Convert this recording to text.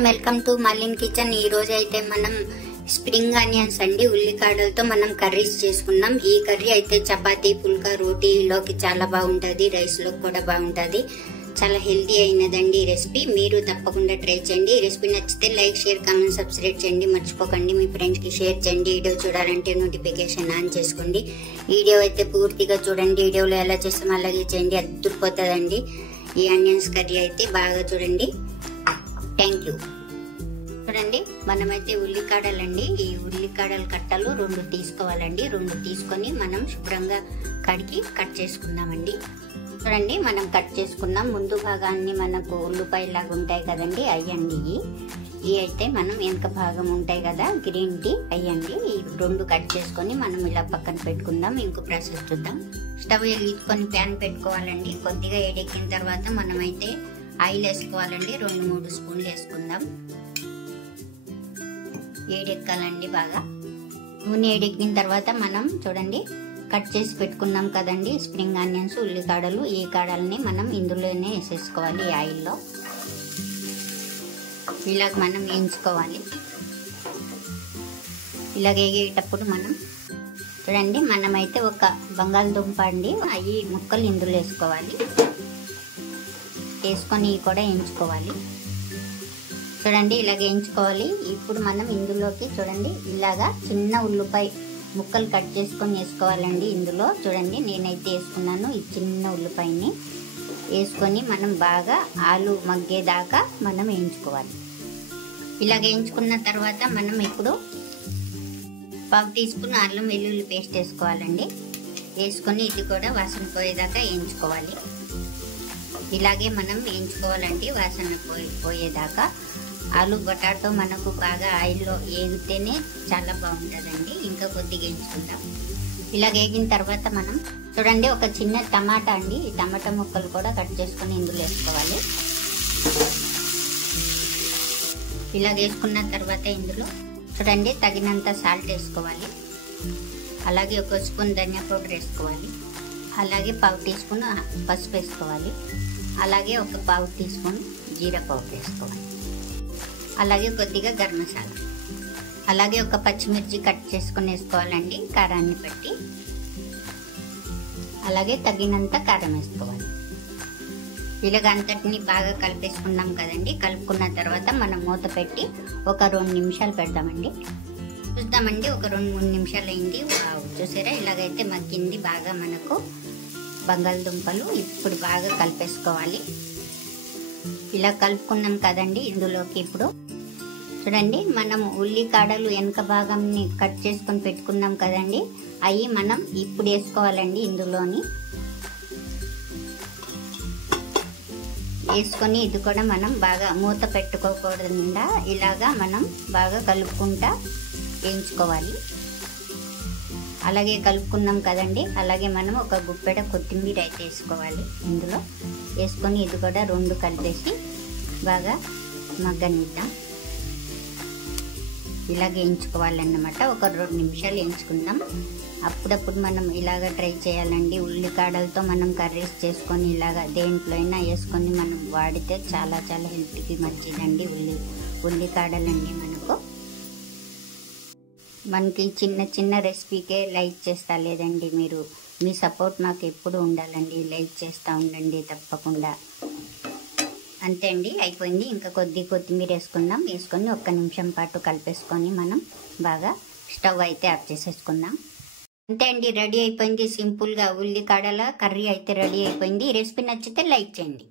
Welcome to మలిన్ kitchen. ఈ రోజు అయితే మనం స్ప్రింగ్ ఆనియన్స్ అండి ఉల్లికాడలతో మనం కర్రీస్ చేసుకున్నాం. ఈ కర్రీ అయితే చపాతీ, పుల్కా, రోటీలోకి చాలా బాగుంటది, రైస్ లోకి కూడా బాగుంటది. చాలా హెల్తీ అయినదండి ఈ రెసిపీ. మీరు తప్పకుండా ట్రై చేయండి. ఈ రెసిపీ నచ్చితే లైక్, షేర్, కామెంట్, సబ్స్క్రైబ్ చేయండి. మర్చిపోకండి. మీ ఫ్రెండ్స్ కి షేర్ చేయండి. వీడియో చూడాలంటే నోటిఫికేషన్ ఆన్ చేసుకోండి. వీడియో అయితే పూర్తిగా చూడండి. వీడియోలో ఎలా చేస్తామో అలాగే చేయండి, అద్దుకుపోతుందండి. ఈ ఆనియన్స్ కర్రీ అయితే బాగా చూడండి. Thank you. చూడండి, మనమైతే ఉల్లికాడలండి, ఈ ఉల్లికాడల కట్టలు 2 తీసుకోవాలండి. 2 తీసుకొని మనం శుభ్రంగా కడిగి కట్ చేసుకుందామండి. చూడండి, మనం కట్ చేసుకున్నాం. ముందు భాగాన్ని మనకు ఉల్లిపాయలాగా ఉంటాయి కదండి, అయ్యండి. ఇవి అయితే మనం వెనక భాగం ఉంటాయి కదా గ్రీన్ టీ, అయ్యండి. ఈ 2 కట్ చేసుకొని మనం ఇలా పక్కన పెట్టుకుందాం. ఇంకో ప్రాసెస్ చూద్దాం. స్టవ్ వెలిగించుకొని ప్యాన్ పెట్టుకోవాలండి. కొద్దిగా వేడెక్కిన తర్వాత మనమైతే ఆయిల్ వేసుకోవాలండి. 2-3 స్పూన్లు వేసుకుందాం. వేడెక్కాలండి బాగా. నూనె వేడెక్కిన తర్వాత మనం చూడండి కట్ చేసి పెట్టుకున్నాం కదండి స్ప్రింగ్ ఆనియన్స్, ఉల్లికాడలు. ఈ కాడల్ని మనం ఇందులోనే వేసేసుకోవాలి. ఈ ఆయిల్లో ఇలాగ మనం వేయించుకోవాలి. ఇలాగ వేగేటప్పుడు మనం చూడండి, మనమైతే ఒక బంగాళదుంప అండి, అవి ముక్కలు ఇందులో వేసుకోవాలి. వేసుకొని కూడా వేయించుకోవాలి. చూడండి, ఇలాగ వేయించుకోవాలి. ఇప్పుడు మనం ఇందులోకి చూడండి ఇలాగా చిన్న ఉల్లిపాయ ముక్కలు కట్ చేసుకొని వేసుకోవాలండి. ఇందులో చూడండి నేనైతే వేసుకున్నాను ఈ చిన్న ఉల్లిపాయని. వేసుకొని మనం బాగా ఆలు మగ్గేదాకా మనం వేయించుకోవాలి. ఇలాగ వేయించుకున్న తర్వాత మనం ఇప్పుడు 1/2 టీ స్పూన్ అల్లం వెల్లుల్లి పేస్ట్ వేసుకోవాలండి. వేసుకొని ఇది కూడా వాసన పోయేదాకా వేయించుకోవాలి. ఇలాగే మనం వేయించుకోవాలండి వాసన పోయేదాకా. ఆలు బటాటో మనకు బాగా ఆయిల్లో వేగితేనే చాలా బాగుంటుందండి. ఇంకా కొద్దిగా వేయించుకుందాం. ఇలా వేగిన తర్వాత మనం చూడండి ఒక చిన్న టమాటా అండి, ఈ టమాటా ముక్కలు కూడా కట్ చేసుకొని ఇందులో వేసుకోవాలి. ఇలా వేసుకున్న తర్వాత ఇందులో చూడండి తగినంత సాల్ట్ వేసుకోవాలి. అలాగే 1 స్పూన్ ధనియా పౌడర్ వేసుకోవాలి. అలాగే 1/2 టీ స్పూన్ పసుపు వేసుకోవాలి. అలాగే ఒక 1/2 టీ స్పూన్ జీరా పౌడర్ వేసుకోవాలి. అలాగే కొద్దిగా గరం మసాలా, అలాగే ఒక పచ్చిమిర్చి కట్ చేసుకుని వేసుకోవాలండి కారాన్ని బట్టి. అలాగే తగినంత కారం వేసుకోవాలి. ఇలాగ అంతటిని బాగా కలిపేసుకున్నాం కదండి. కలుపుకున్న తర్వాత మనం మూత పెట్టి ఒక 2 నిమిషాలు పెడదామండి. చూద్దామండి, ఒక 2-3 నిమిషాలు అయింది. చూసారా, ఇలాగైతే మగ్గింది బాగా మనకు బంగాళదుంపలు. ఇప్పుడు బాగా కలిపేసుకోవాలి. ఇలా కలుపుకున్నాం కదండి. ఇందులోకి ఇప్పుడు చూడండి మనం ఉల్లికాడలు వెనక భాగంని కట్ చేసుకొని పెట్టుకున్నాం కదండి, అవి మనం ఇప్పుడు వేసుకోవాలండి. ఇందులోని వేసుకొని ఇది కూడా మనం బాగా మూత పెట్టుకోకూడకుండా ఇలాగా మనం బాగా కలుపుకుంటా వేయించుకోవాలి. అలాగే కలుపుకున్నాం కదండి. అలాగే మనం ఒక గుప్పెడ కొత్తిమీర అయితే వేసుకోవాలి. ఇందులో వేసుకొని ఇది కూడా 2 కలిపేసి బాగా మగ్గనిద్దాం. ఇలాగ వేయించుకోవాలన్నమాట. ఒక 2 నిమిషాలు వేయించుకుందాం. అప్పుడప్పుడు మనం ఇలాగ ట్రై చేయాలండి. ఉల్లికాడలతో మనం కర్రీస్ చేసుకొని ఇలాగ దేంట్లో అయినా వేసుకొని మనం వాడితే చాలా చాలా హెల్త్కి మంచిదండి. ఉల్లికాడలండి మనకి చిన్న చిన్న రెసిపీకే లైక్ చేస్తా లేదండి మీరు. మీ సపోర్ట్ మాకు ఎప్పుడు ఉండాలండి. లైక్ చేస్తూ ఉండండి తప్పకుండా. అంతే అండి, అయిపోయింది. ఇంకా కొత్తిమీర వేసుకుందాం. వేసుకొని 1 నిమిషం పాటు కలిపేసుకొని మనం బాగా స్టవ్ అయితే ఆఫ్ చేసేసుకుందాం. అంతే అండి, రెడీ అయిపోయింది. సింపుల్గా ఉల్లికాడల కర్రీ అయితే రెడీ అయిపోయింది. ఈ రెసిపీ నచ్చితే లైక్ చేయండి.